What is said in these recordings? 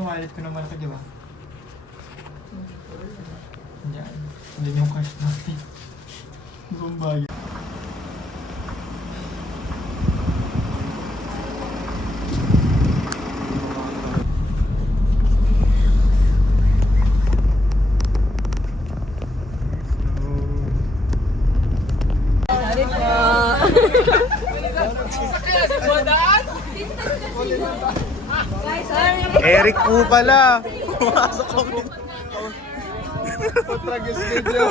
yung wallet ko na malaki, di ba? Diyan. Hindi yung cash natin. Ibang bayan. Eric po pala. Pumasok kami. Kontragis video.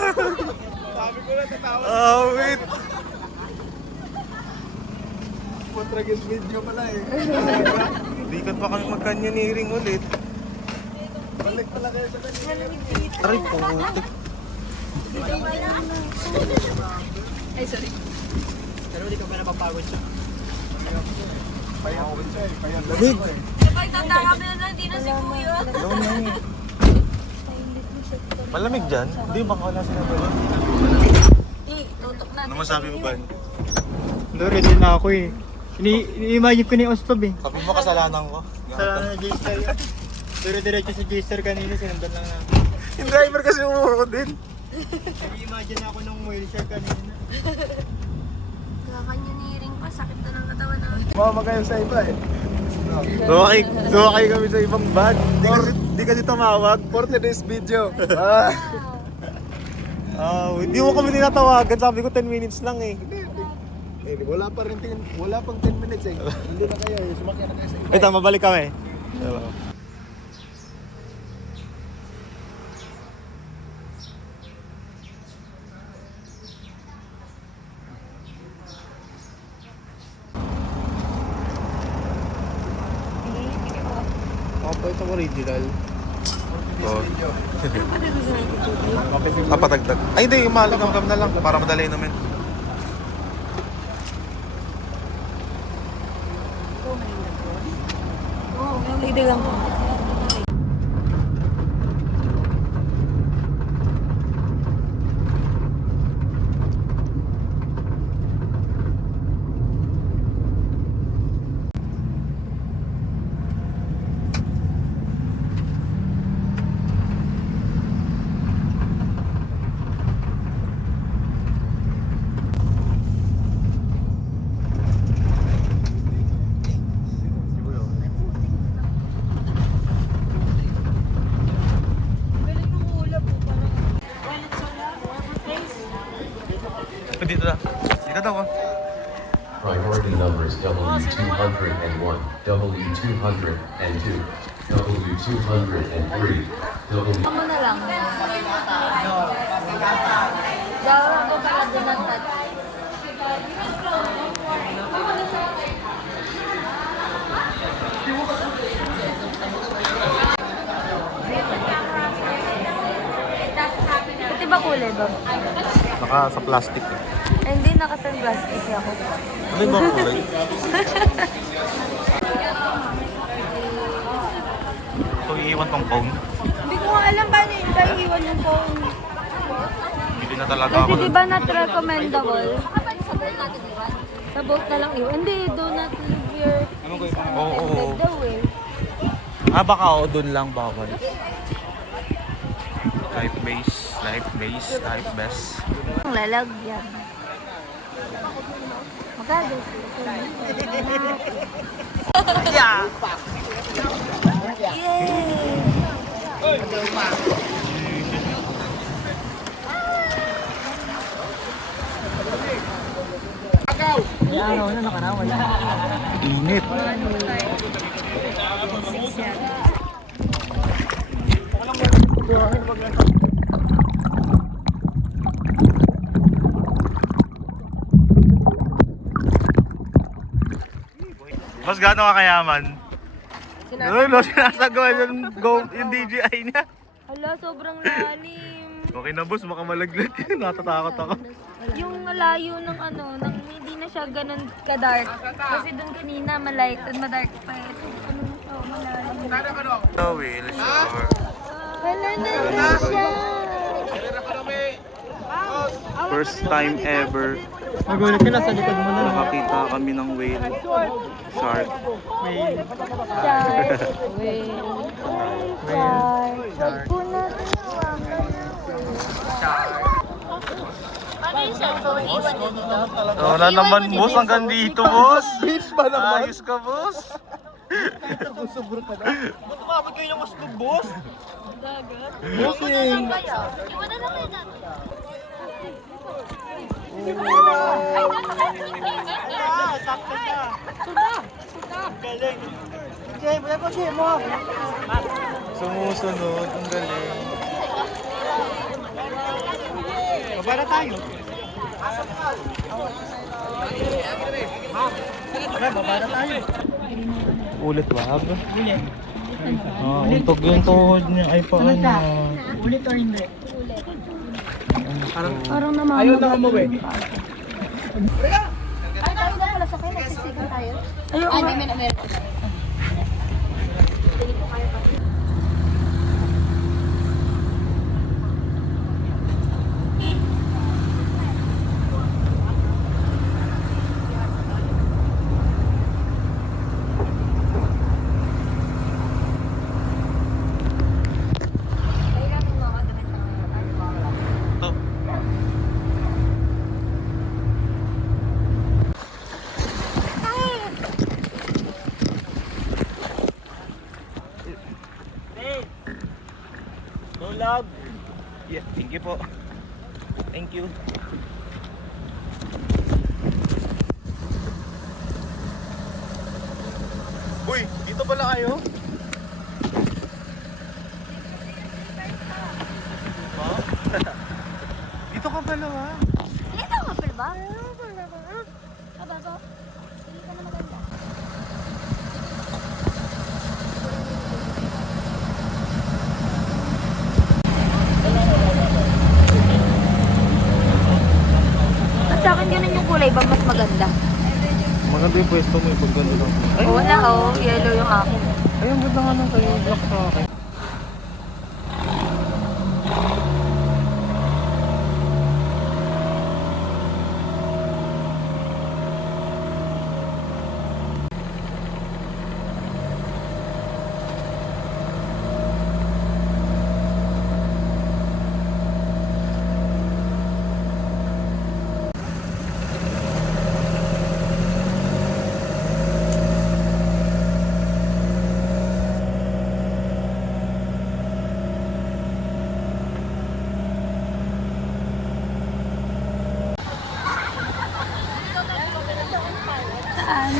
Sabi ko na tatawa. Oh, wait. Kontragis video pala eh. Hindi ka pa kami mag-canyoneering ulit. Balik pala kayo sa kanila. Aray po. Ay, sorry. Pero hindi ko pa napapagod siya. Payawin siya eh. Payawin Lamig. Kapag tatakap na hindi na si Kuya. Malamig dyan? Hindi, baka wala sila doon. Tutok na. Ano masabi mo ba? Hindi, ready na ako eh. Ini-imagine ko na yung Ostov eh. Sabi mo kasalanan ko. Sa J-Star yun. Pero diretso sa J-Star kanina, sinundan lang natin. Yung driver kasi umuho din. Nag-imagine ako nung wheelchair kanina. Kakanyaniring pa, sakit na ng katawan na. Mama kayo sa iba eh. Sumakay kami sa ibang van. Di kasi tumawag. For today's video. Hindi mo kami tinatawagan. Sabi ko 10 minutes lang eh. Wala pang 10 minutes eh. Hindi na kayo eh. Sumakyan na kayo sa iba. Ito, mabalik kami. Ako po itong original. Oh. Patagtag. Ay hindi, yung mahalagang na lang para madali namin. Hindi lang po. Dito na. Dito daw ah. Priority numbers W201, W202, W203, W... Ako na lang. Gawin ko pala doon ang touch. Ito ba kulay ba? Naka sa plastic eh. Ay, hindi, naka-turn plastic ako. Ano yung mga kulay? Ito iiwan tong phone. Hindi ko nga alam paano yung ba iwan yung phone. Hindi na talaga Kasi ako. di ba not recommendable? Sa boat na lang iwan. Hindi, do not leave your Oo. bag daw eh. Baka doon lang bawal. Type base, type best. Ang lalagyan. Magkano? Yeah! Yay! Araw na nakanaway. Init. Mas gaano ka kayaman? Sinasagawa yung DJI niya. Hala, sobrang lalim. Okay na boss, baka malaglag yun. Natatakot ako. Yung layo ng ano, ng hindi na siya ganun ka-dark. Kasi doon kanina malight at madark pa. Ito, ano na siya, malalim. Oh, wheel sure. Wala na siya. First time ever Magulat ka na sa likod mo na. nakakita kami ng whale. Shark. May Shark, whale. Huwag po natin hawakan na. Wala naman, boss. Hanggang dito, boss. Beach pa naman. Ayos ka, boss. Ito kung sobrang pa na. Ba't umabot kayo ng maslog, boss? Bossing. Sumusunod. Ang galing. Babara tayo. Babara tayo. Ulit ba? Untog yung tuhod niya. Ay, paano? Ulit or hindi? Parang namamaga. Ayaw na umuwi. Ay, tayo na pala sa kayo. Nagsisigan tayo. Ayoko. Ay, meron. No love. Yeah, thank you po. Thank you. Uy, dito pala kayo? Ha? Dito ka pala ba? Dito ka pala ba? Kabago? Hindi ka na maganda. At sa akin ganun yung kulay ba mas maganda? Maganda yung pwesto mo yung pag gano'n lang. Wala oh, yellow yung akin. Ay, ang ganda nga nung sa'yo. Black sa akin. Saan?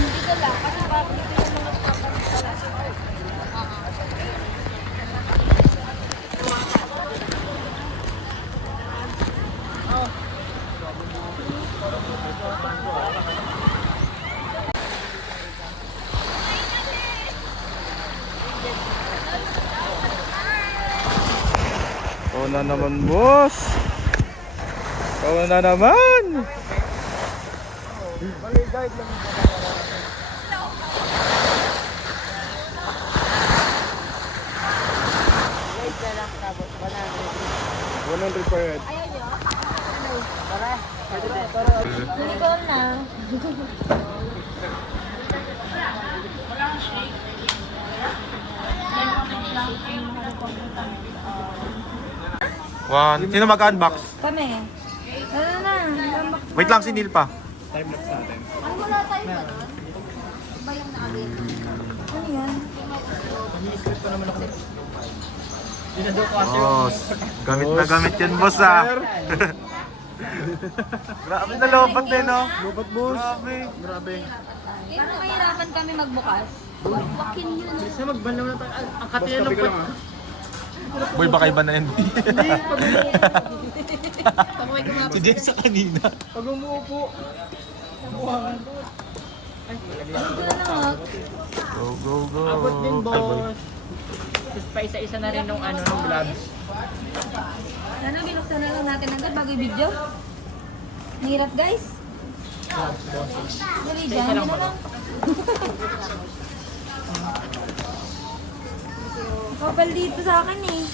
Ikaw na naman, boss. Ikaw na naman. Bali-guide lang. 100 per head. Ikaw na. One. Sino mag-unbox? Kami. Ano na? Wait lang, si Neil pa. Ano wala tayo ba doon? Ba yung nakabit? Ano yan? Boss. Gamit na gamit yan, boss, ah. Grabe na lobat din, no? Lupat boss. Grabe. Grabe. Parang mahirapan kami magbukas. Wakin yun. Isa magbalaw na tayo. Ang Boss, katiyan kape ng ka lang ah. Boy, baka iba na yan. Pamay kumapit. Si Jessa kanina. Pag umuupo. Go, go, go. Abot din, boss. Tapos pa isa-isa na rin nung nung vlogs. Ano, binuksan na lang natin agad bago yung video. Mahirap guys. Dali dyan, yun na lang. Kapal dito sa akin eh.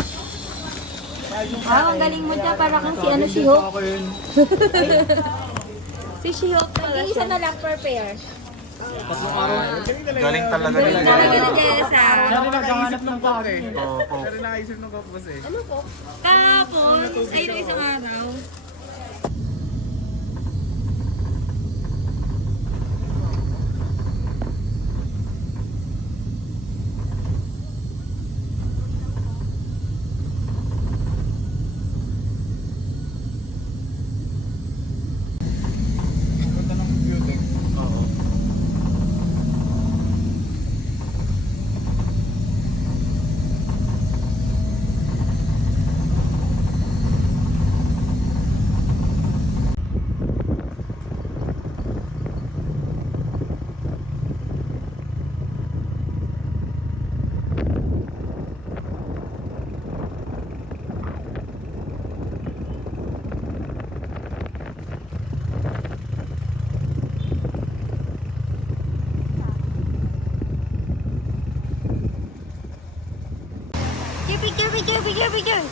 Ang galing mo dyan, para kang si ano, si Hope. Si She-Hulk. Isa na lang per pair. Galing talaga Galing nila. talaga ni Jessa. Siya rin naghahanap ng bagay. Oo. Kahapon, ay nung isang araw. Oo. Picture.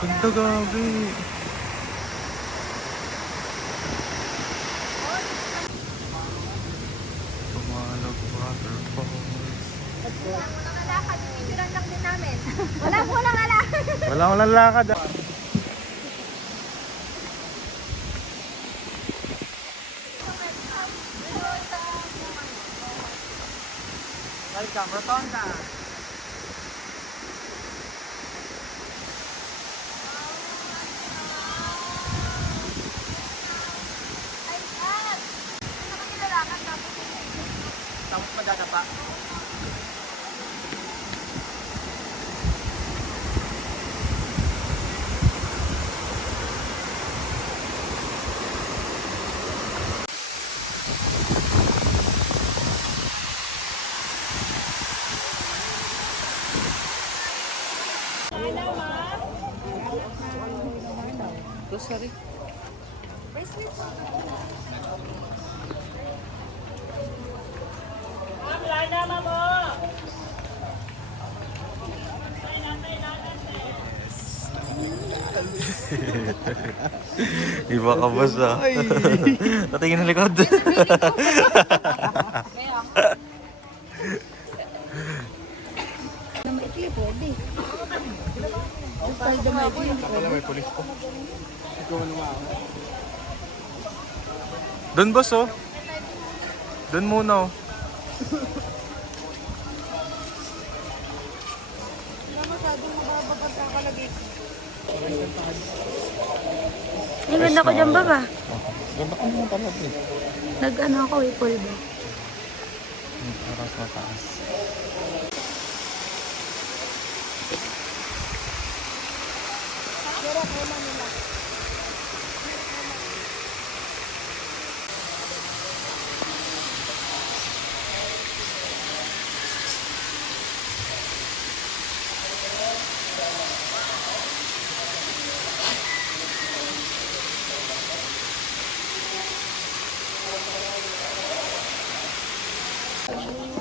Ganda gabi. Tumalog waterfalls. Walang lakad. Welcome, Rotonda. Tapos madadapa. Sorry. Iba ka boss ah. Tatingin ng likod. Doon boss oh. Doon muna oh. Ang ganda ko dyan, baba. Ganda ka naman talaga eh. Nag-ano ako, pulbo. Taras mataas.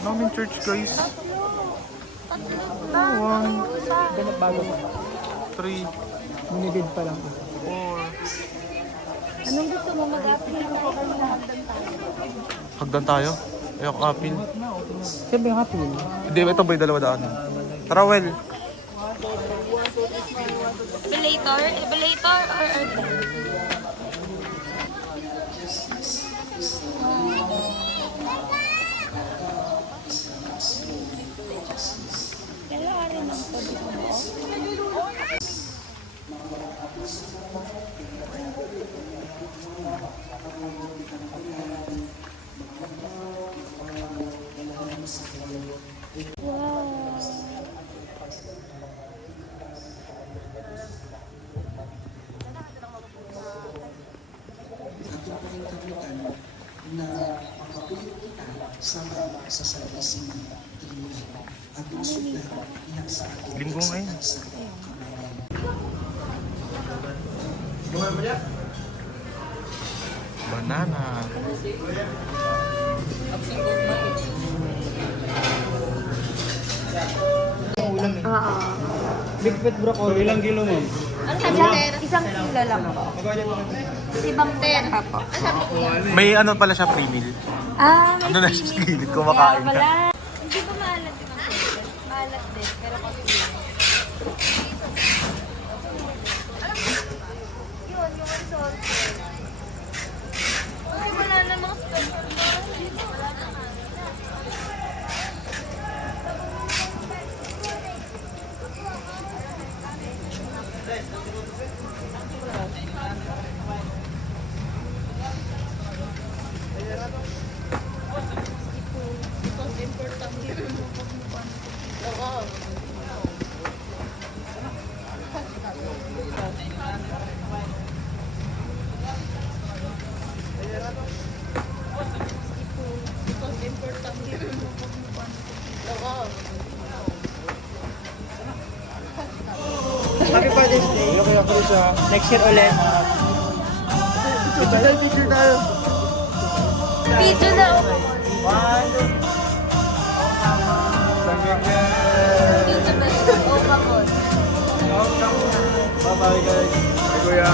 Namin church guys. 1, 2, 3, Bago pa. 4. Minigid pa lang. Anong gusto mo mag-apil? Hagdan tayo. Ayok apil. Siyempre yung happy. Hindi, ito ba yung dalawa daan? Tara, well. Evaluator or earthly? Kailangan rin ng pwede mo. na makapulit kita sama sa sarili at usod na iyak sa atin Linggo ngayon. Banana. Oo. Big fat broccoli. Ilang kilo mo? Isang kilo lang po. Ibang tera po. May ano pala siya, free meal. Ah, may Ano na siya sa gilid, kumakain Kaya ka. pala. Hindi ba maalat din ang tera? Maalat din, pero kasi yun, yung result. Kasi wala namang special. Wala naman. Happy Father's Day. Okay, ako siya. Next year ulit. Picture tayo. Video na ako. Video ba yun? Oh, come on. Bye-bye guys. Bye kuya.